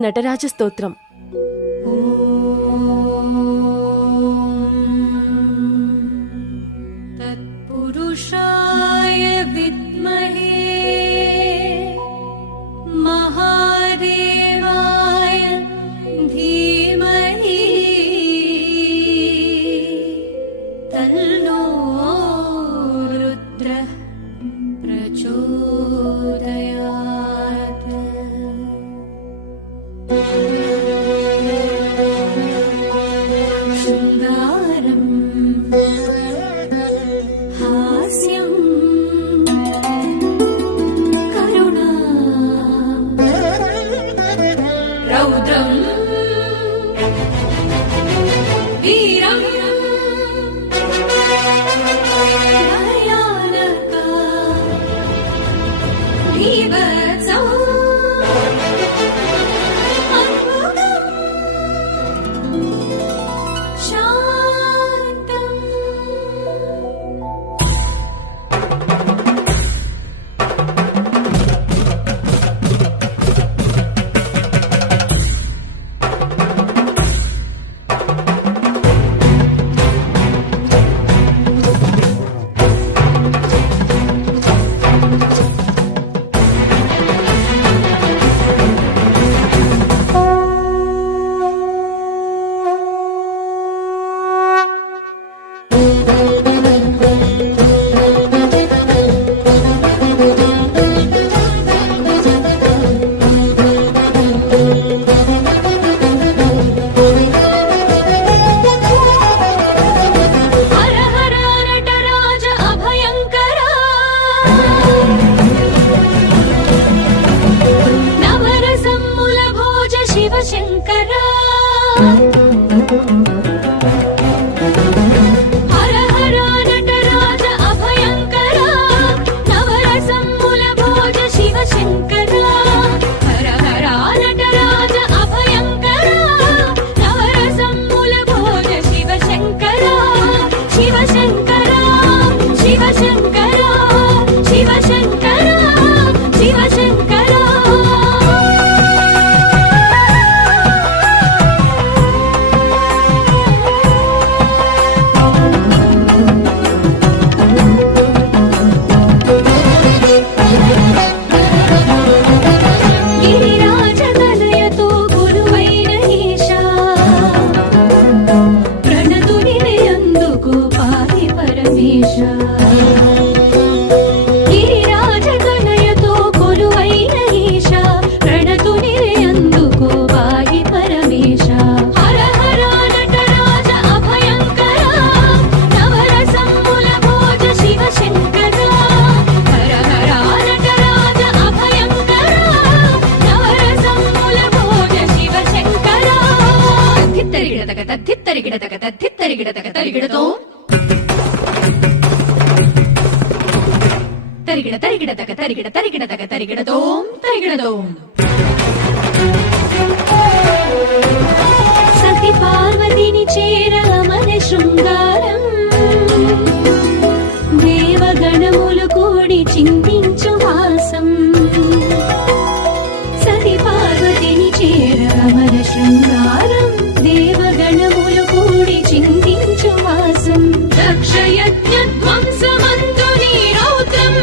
నటరాజ స్తోత్రం. తత్పురుషాయ విద్మహే మహాదేవాయ ధీమహి తన్నో రుద్రః ప్రచోదయాత్. శృంగారం హాస్యం కరుణా రౌద్రం వీరం భయానక బీభత్సం అద్భుతం శాంతం. హర హర నటరాజ అభయంకర నవరసమ్ముల భోజ శివశంకర. హర హర నటరాజ అభయంకర నవరసమ్ముల భోజ శివశంకర. హర హర నటరాజ అభయంకర నవరసమ్ముల భోజ శివశంకర. శివశంకర శివశంకర శివశంకర శివశంకర. గిరిరాజతనయతో గురువైన ఈశా ప్రణతునియందుకు పాహి పరమేశ. గిరిరాజతనయతో కొలువైన ఈశా ప్రణతునియందుకు పాహి పరమేశ. హర హర నటరాజ అభయంకర నవరసమ్ముల భోజ శివశంకర. హర హర నటరాజ అభయంకర నవరసమ్ముల భోజ శివశంకర. ధిత్తరిగిడతక తద్ధిత్తరిగిడతక తద్ధిత్తరిగిడతక తరిగిడతో తరిగిడ తరిగిడతక తరిగిడ తరిగిడతక తరిగిడతో తరిగిడతో. సతి పార్వతిని చేరమన శృంగారం దేవగణములు కూడి చింతించు వాసం. సతి పార్వతిని చేరమన శృంగారం దేవగణములు కూడి చింతించు వాసం. దక్షయజ్ఞధ్వంసమందు నీరౌద్రం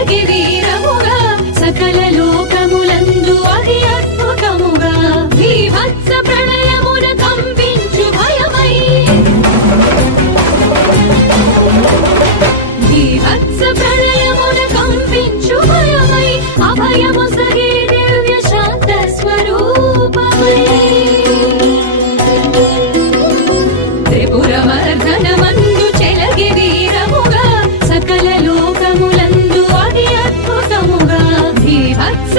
చెలగి వీరముగా సకల లోకములందు అతి అద్భుతముగా బీభత్స ప్రళయమున కంపించు భయమై బీభత్స ప్రళయమున కంపించు భయమై అభయము సగే దివ్య శాంత స్వరూపమై త్రిపురమర్దనమందు చెలగి వీరముగా సకల లోకములందు అతి అద్భుతముగా బీభత్స